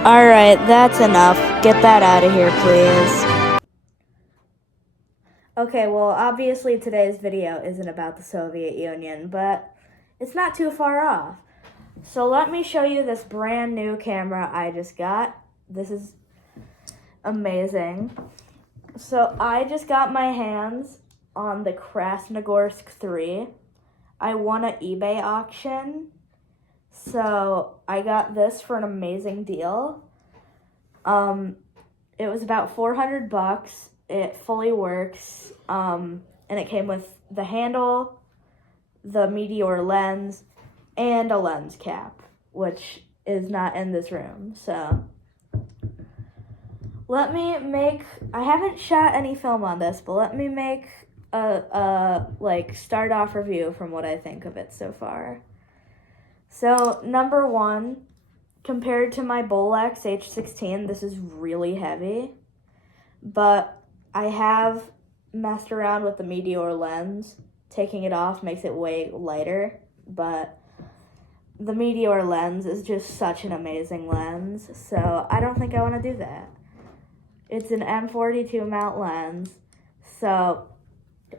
Alright, that's enough. Get that out of here, please. Okay, well, obviously today's video isn't about the Soviet Union, but it's not too far off. So let me show you this brand new camera I just got. This is amazing. So I just got my hands on the Krasnogorsk 3. I won an eBay auction. So I got this for an amazing deal. It was about $400. It fully works. And it came with the handle, the Meteor lens, and a lens cap, which is not in this room. So let me I haven't shot any film on this, but let me make a start off review from what I think of it so far. So number one, compared to my Bolex H16, this is really heavy, but I have messed around with the Meteor lens. Taking it off makes it way lighter, but the Meteor lens is just such an amazing lens, so I don't think I want to do that. It's an M42 mount lens, so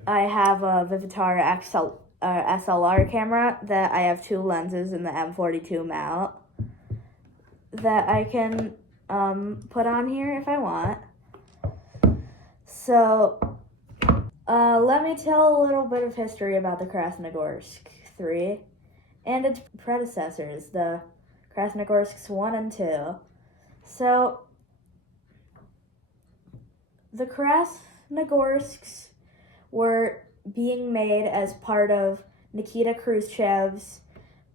I have a Vivitar SLR camera that I have two lenses in the M42 mount that I can put on here if I want. So let me tell a little bit of history about the Krasnogorsk 3 and its predecessors, the Krasnogorsks 1 and 2. So the Krasnogorsks were being made as part of Nikita Khrushchev's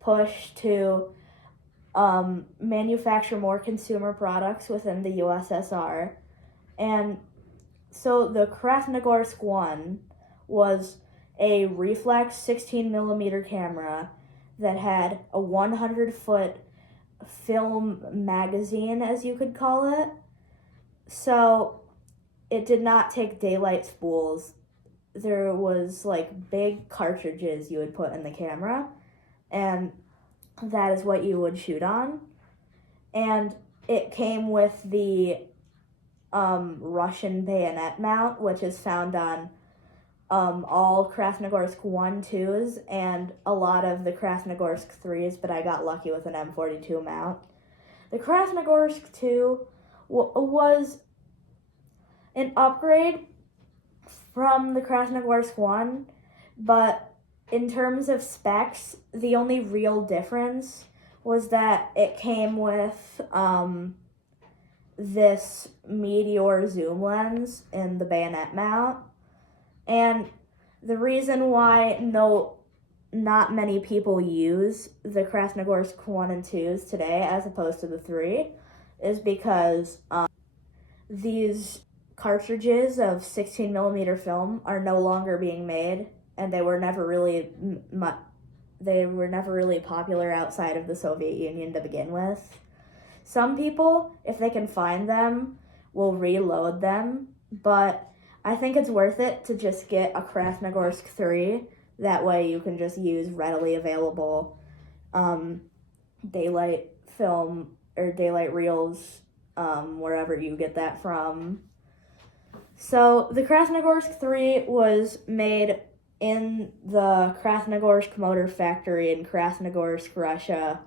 push to manufacture more consumer products within the USSR. And so the Krasnogorsk 1 was a reflex 16mm camera that had a 100-foot film magazine, as you could call it. So it did not take daylight spools. There was big cartridges you would put in the camera, and that is what you would shoot on. And it came with the Russian bayonet mount, which is found on all Krasnogorsk 1, 2s, and a lot of the Krasnogorsk 3s, but I got lucky with an M42 mount. The Krasnogorsk 2 was an upgrade from the Krasnogorsk 1, but in terms of specs, the only real difference was that it came with this Meteor zoom lens in the bayonet mount. And the reason why not many people use the Krasnogorsk 1 and 2s today as opposed to the 3 is because these cartridges of 16mm film are no longer being made, and they were never really popular outside of the Soviet Union to begin with. Some people, if they can find them, will reload them, but I think it's worth it to just get a Krasnogorsk 3. That way you can just use readily available daylight film or daylight reels wherever you get that from. So the Krasnogorsk 3 was made in the Krasnogorsk Motor Factory in Krasnogorsk, Russia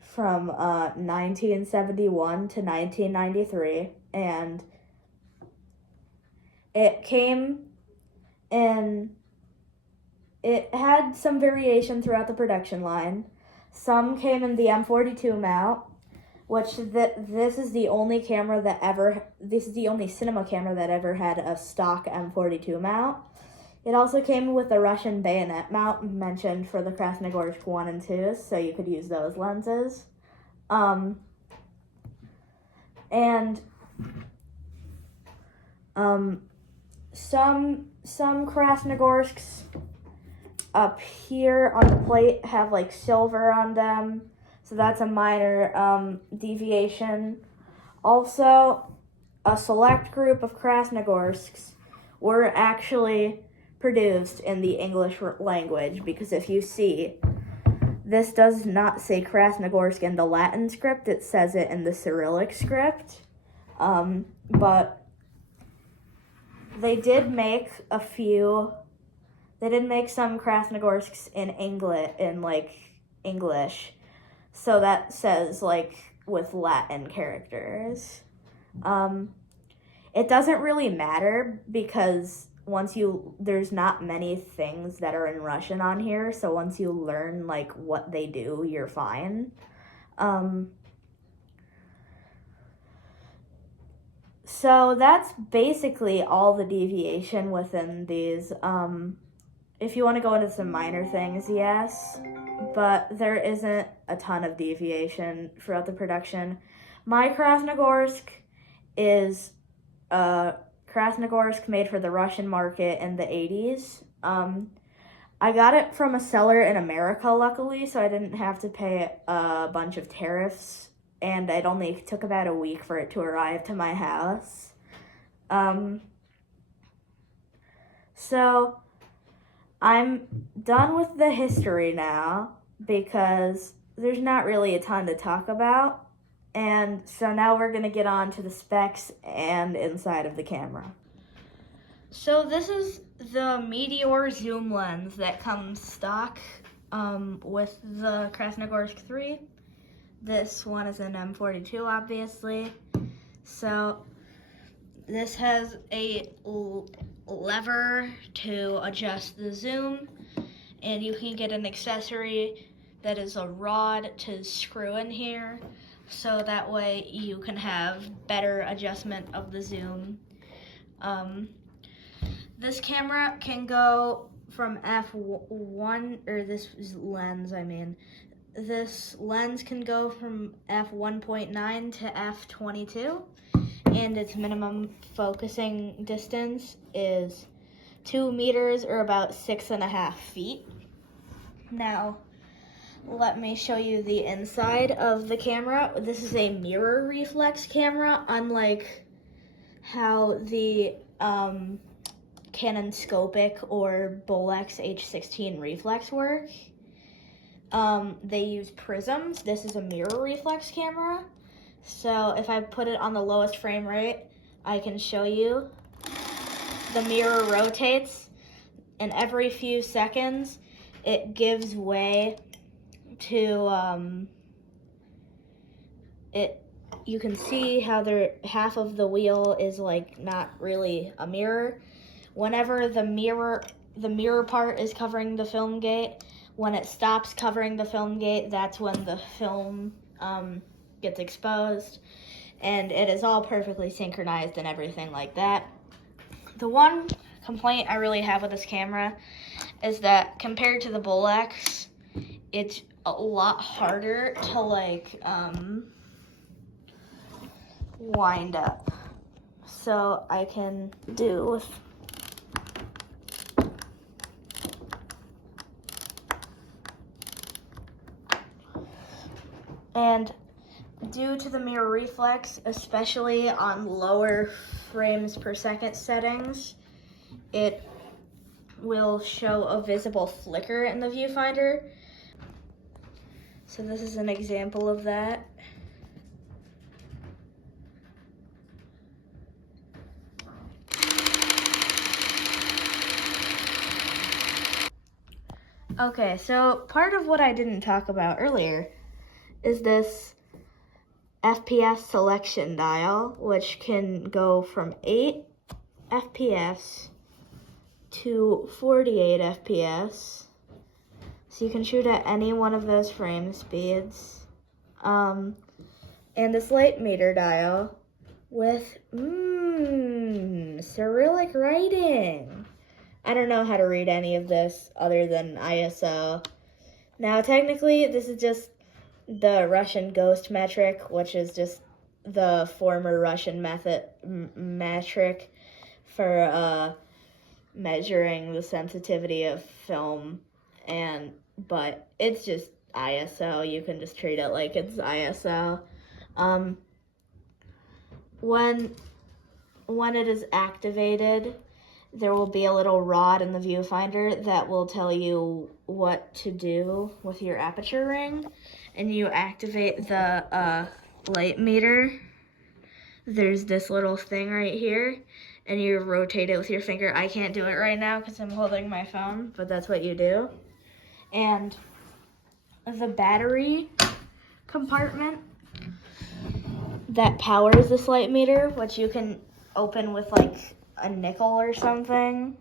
from 1971 to 1993, and it had some variation throughout the production line. Some came in the M42 mount, which this is the only cinema camera that ever had a stock M42 mount. It also came with the Russian bayonet mount mentioned for the Krasnogorsk 1 and 2, so you could use those lenses. Some Krasnogorsks up here on the plate have silver on them, so that's a minor deviation. Also, a select group of Krasnogorsks were actually produced in the English language, because if you see, this does not say Krasnogorsk in the Latin script. It says it in the Cyrillic script. But they did make some Krasnogorsks in English. So that says with Latin characters. It doesn't really matter because there's not many things that are in Russian on here, so once you learn what they do, you're fine. So that's basically all the deviation within these. If you want to go into some minor things, yes, but there isn't a ton of deviation throughout the production. My Krasnogorsk is Krasnogorsk made for the Russian market in the 80s. I got it from a seller in America, luckily, so I didn't have to pay a bunch of tariffs, and it only took about a week for it to arrive to my house. So I'm done with the history now because there's not really a ton to talk about. And so now we're going to get on to the specs and inside of the camera. So this is the Meteor zoom lens that comes stock with the Krasnogorsk 3. This one is an M42, obviously. So this has a lever to adjust the zoom, and you can get an accessory that is a rod to screw in here, so that way you can have better adjustment of the zoom. This camera can go from f1, or this lens can go from f1.9 to f22, and its minimum focusing distance is 2 meters, or about 6.5 feet. Now, let me show you the inside of the camera. This is a mirror reflex camera, unlike how the Canon Scopic or Bolex H16 reflex work. They use prisms. This is a mirror reflex camera. So if I put it on the lowest frame rate, I can show you. The mirror rotates, and every few seconds it gives way to you can see how half of the wheel is not really a mirror. Whenever the mirror part is covering the film gate, when it stops covering the film gate, that's when the film gets exposed, and it is all perfectly synchronized and everything like that. The one complaint I really have with this camera is that compared to the Bolex, it's a lot harder to wind up. So I can do and due to the mirror reflex, especially on lower frames per second settings, it will show a visible flicker in the viewfinder. So this is an example of that. Okay, so part of what I didn't talk about earlier is this FPS selection dial, which can go from 8 FPS to 48 FPS. So you can shoot at any one of those frame speeds. And this light meter dial with Cyrillic writing. I don't know how to read any of this other than ISO. Now, technically, this is just the Russian ghost metric, which is just the former Russian metric for measuring the sensitivity of film, but it's just ISO. You can just treat it like it's ISO. When it is activated, there will be a little rod in the viewfinder that will tell you what to do with your aperture ring, and you activate the light meter. There's this little thing right here, and you rotate it with your finger. I can't do it right now because I'm holding my phone, but that's what you do. And the battery compartment that powers this light meter, which you can open with like a nickel or something,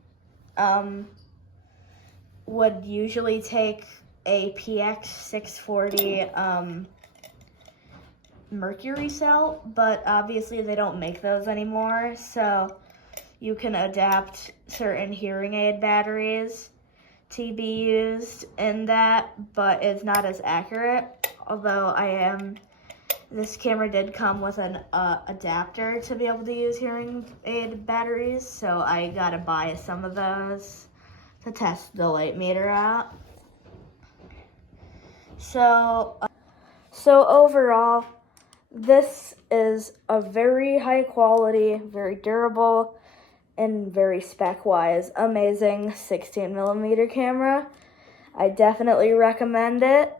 would usually take a PX 640 mercury cell, but obviously they don't make those anymore, so you can adapt certain hearing aid batteries to be used in that, but it's not as accurate, although this camera did come with an adapter to be able to use hearing aid batteries, so I gotta buy some of those to test the light meter out. So overall, this is a very high quality, very durable, and very spec-wise amazing 16mm camera. I definitely recommend it.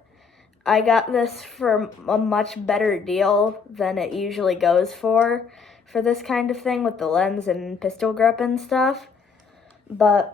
I got this for a much better deal than it usually goes for this kind of thing with the lens and pistol grip and stuff. But